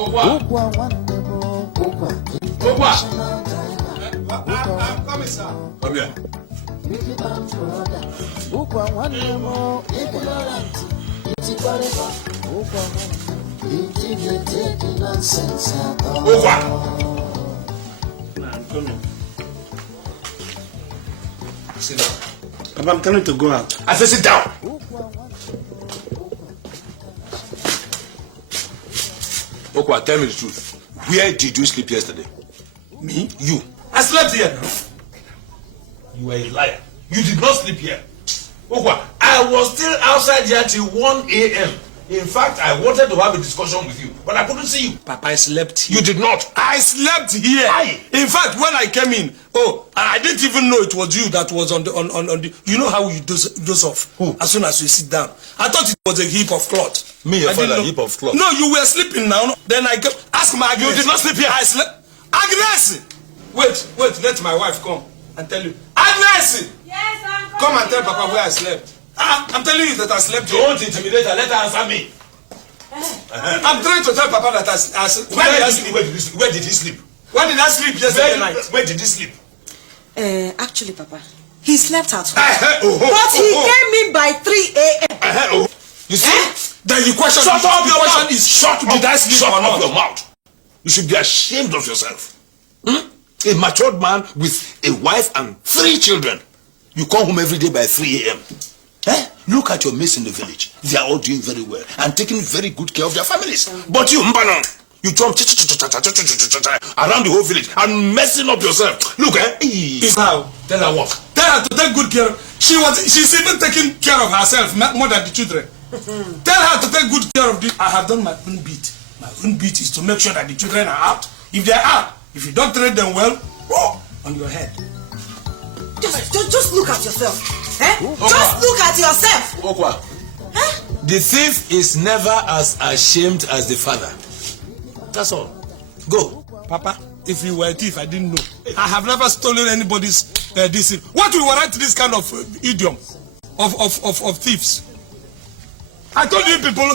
Ukwa. I'm coming, sir. Come here. Ukwa one more ignorant. It's forever. Ukwa nonsense. I'm coming. Sit down. I'm telling to go out. I said sit down. Ukwa, tell me the truth. Where did you sleep yesterday? Me? You. I slept here now. You are a liar. You did not sleep here. Ukwa, I was still outside here till 1 a.m. In fact, I wanted to have a discussion with you, but I couldn't see you. Papa, I slept here. You did not. I slept here. Aye. In fact, when I came in, I didn't even know it was you that was on the. You know how you doze off. Who? As soon as you sit down, I thought it was a heap of cloth. Me, your I didn't father, know. heap of cloth. No, you were sleeping now. Then I ask my Agnes. You did not sleep here. I slept. Agnes, wait. Let my wife come and tell you. Agnes, Yes, I'm come and tell Papa where I slept. I'm telling you that I slept here. Don't intimidate her. Let her answer me. I'm trying to tell Papa that I slept. Where did he sleep? When did I sleep yesterday night? Where did he sleep? Actually, Papa, he slept at home. Oh, But he came in by 3 a.m. You see? Then the question Shut up the your question mouth. is shut. Did I sleep Shut or up not? your mouth. You should be ashamed of yourself. A matured man with a wife and 3 children. You come home every day by 3 a.m. Look at your mates in the village. They are all doing very well and taking very good care of their families. But you, Mbana, you jump around the whole village and messing up yourself. Look, Now, tell her what? tell her to take good care. She's even taking care of herself more than the children. Tell her to take good care of the. I have done my own bit. My own bit is to make sure that the children are out. If they are out, if you don't treat them well, on your head. Just look at yourself. Just look at yourself. Ukwa, the thief is never as ashamed as the father. That's all. Go. Papa, if you were a thief, I didn't know. I have never stolen anybody's this. What will warrant this kind of idiom of thieves? I told you people,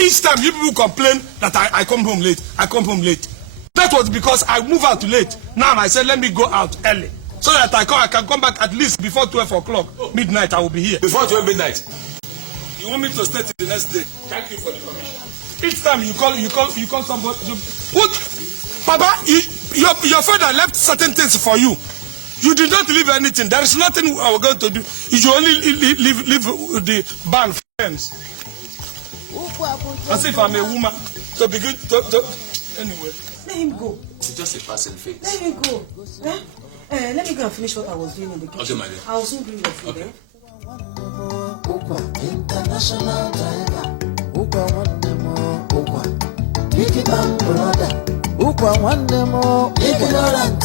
each time you people complain that I come home late. I come home late. That was because I move out late. Now I said, let me go out early. So that I can come back at least before 12 o'clock. Midnight, I will be here. Before 12 midnight. You want me to stay till the next day? Thank you for the permission. Each time you call somebody. What? Papa, your father left certain things for you. You did not leave anything. There is nothing we're going to do. You only leave the band friends. As if I'm a woman. So begin to anyway. Let him go. It's just a passing phase. Let him go. Let me go and finish what I was doing in the kitchen. Okay, my dear. I will soon bring your food. Okay. Ukwa international driver. Ukwa one more. Ukwa big bang brother. Ukwa one more ignorant.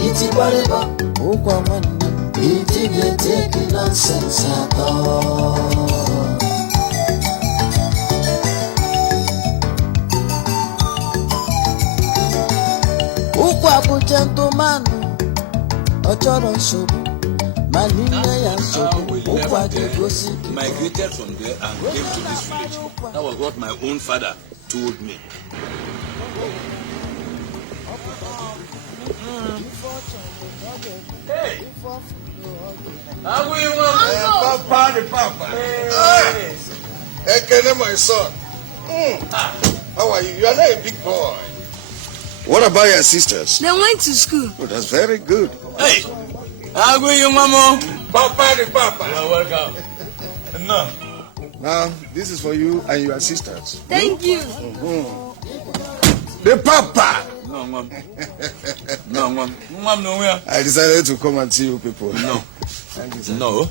It's forever. Ukwa one. It's taking nonsense at all. Ukwa bụ gentleman. Ochoro nsogbu. Malina ya nsogbu. Ukwa ga-egosi. Migrated from there and came to this village. That was what my own father told me. Hey! How are you, Papa, the Papa. Ekene, my son. How are you? You are not a big boy. What about your sisters? They went to school. Oh, that's very good. Hey! How are you, Mama? Papa, the Papa. You're welcome. No. Now, this is for you and your sisters. Thank you. The Papa. No, Mom. No, Mom. Mom, no, where? I decided to come and see you people. No. Thank you, sir. No.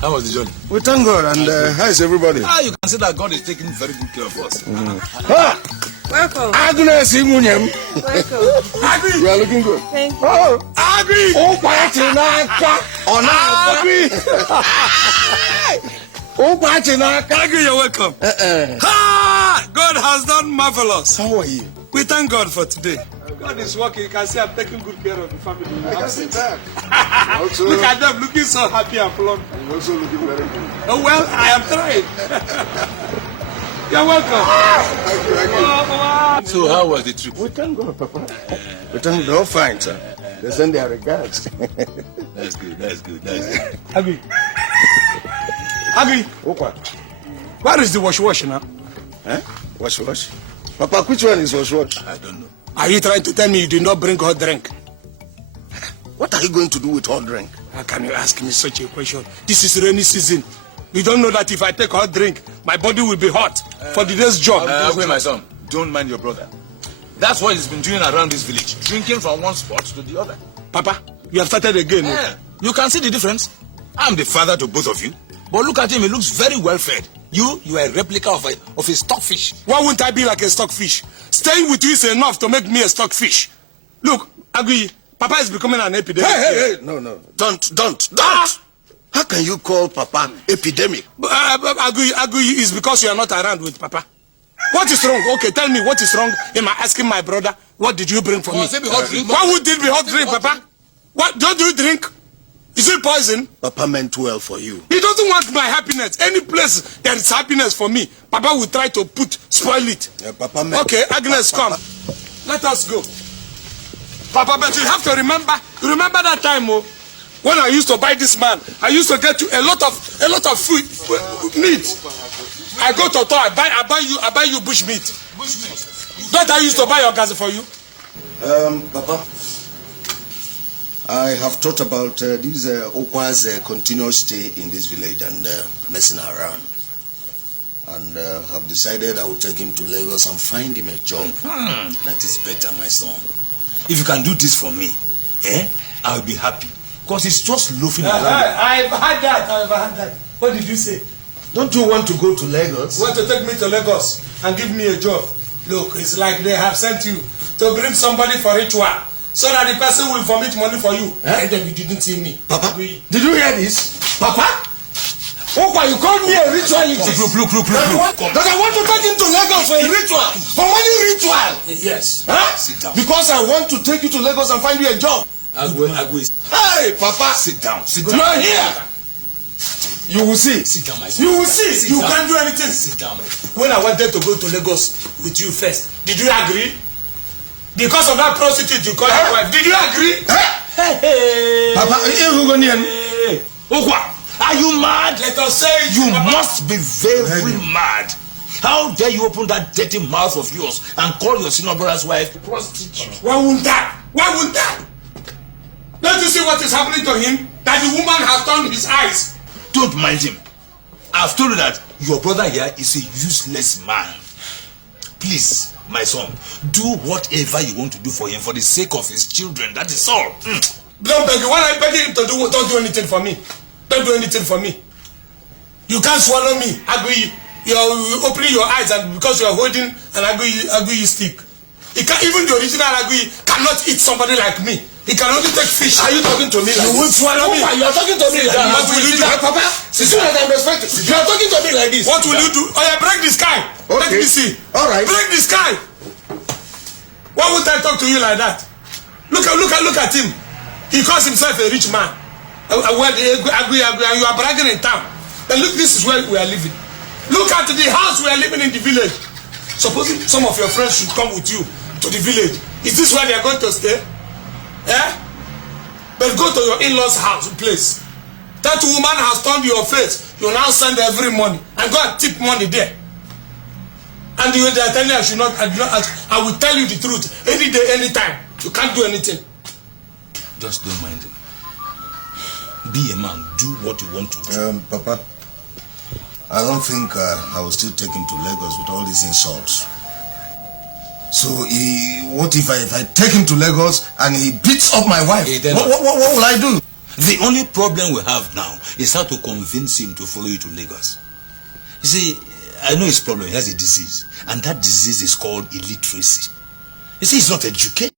How was the journey? We thank God, and how is everybody? You can see that God is taking very good care of us. Welcome. Agnes Imunyem. Welcome. Agri. You are looking good. Thank you. Oh, Agri. Oh, Patinaka. Agri. Oh, Patinaka. Agri, you're welcome. God has done marvelous. How are you? We thank God for today. God is working. You can see I'm taking good care of the family. I can see that. Also, Look at them looking so happy and plump. you're also looking very good. Oh, well, I am trying. You're welcome. So how was the trip? We thank God, Papa. We thank God. All fine, sir. They send their regards. That's good. Agui. Ukwa. Where is the wash now? Eh? Wash. Papa, which one is wash? I don't know. Are you trying to tell me you did not bring hot drink? What are you going to do with hot drink? How can you ask me such a question? This is rainy season. You don't know that if I take hot drink, my body will be hot for the day's job. Wait, my son. Don't mind your brother. That's what he's been doing around this village. Drinking from one spot to the other. Papa, you have started again. Yeah. You can see the difference. I'm the father to both of you. But look at him, he looks very well fed. You are a replica of a stockfish. Why wouldn't I be like a stockfish? Staying with you is enough to make me a stockfish. Look, Agui, Papa is becoming an epidemic. Hey. No. Don't. How can you call Papa epidemic? Agui is because you are not around with Papa. What is wrong? Okay, tell me what is wrong. Am I asking my brother, what did you bring for me? Why would it be hot drink, Papa? What, don't you drink? Is it poison? Papa meant well for you. He doesn't want my happiness. Any place there is happiness for me, Papa will try to spoil it. Yeah, Papa meant... Okay, Agnes, come. Let us go. Papa, but you have to remember that time, when I used to buy this man, I used to get you a lot of food, meat. I go to town, I buy you bush meat. Don't I used to buy your gas for you? Papa, I have thought about this Ukwa's continuous stay in this village and messing around. And have decided I will take him to Lagos and find him a job. That is better, my son. If you can do this for me, I'll be happy. Because it's just loafing around. I've had that. What did you say? Don't you want to go to Lagos? You want to take me to Lagos and give me a job? Look, it's like they have sent you to bring somebody for ritual, so that the person will vomit money for you. And then you didn't see me. Papa, did you hear this? Papa? Ukwa, you called me a ritual. Look. That I want to take him to Lagos for a ritual. For money ritual. Yes. Huh? Sit down. Because I want to take you to Lagos and find you a job. Agui. Hey, Papa. Sit down. You are here. You will see. Sit down, my son. You will see. You can't do anything. Sit down. When I wanted to go to Lagos with you first, did you agree? Because of that prostitute you call your wife, did you agree? Hey. Papa, Ukwa, are you mad? Let us say You must be very mad. How dare you open that dirty mouth of yours and call your senior brother's wife prostitute? Why wouldn't that? Don't you see what is happening to him? That the woman has turned his eyes. Don't mind him. I've told you that your brother here is a useless man. Please, my son, do whatever you want to do for him for the sake of his children. That is all. Don't beg you. What I beg him to do, don't do anything for me. Don't do anything for me. You can't swallow me. You're opening your eyes, and because you're holding an agui stick. Even the original agui cannot eat somebody like me. He can only take fish. are you talking to me like You this? will swallow me. You are talking to me like this. What will you do? Papa, since you I'm respecting, you are talking to me like this. What will you do? Oh yeah, break the sky. Let Okay. me see. All right. Break the sky. Why would I talk to you like that? Look at him. He calls himself a rich man. Well, agree, and you are bragging in town. And look, this is where we are living. Look at the house we are living in the village. Supposing some of your friends should come with you to the village. Is this where they are going to stay? Yeah? But go to your in-laws' house, place. That woman has turned your face. You now send every money and go and tip money there. And you are telling me I should not ask. I will tell you the truth. Any day, anytime. You can't do anything. Just don't mind him. Be a man. Do what you want to do. Papa, I don't think I will still take him to Lagos with all these insults. So, what if I take him to Lagos and he beats up my wife? What will I do? The only problem we have now is how to convince him to follow you to Lagos. You see, I know his problem. He has a disease. And that disease is called illiteracy. You see, he's not educated.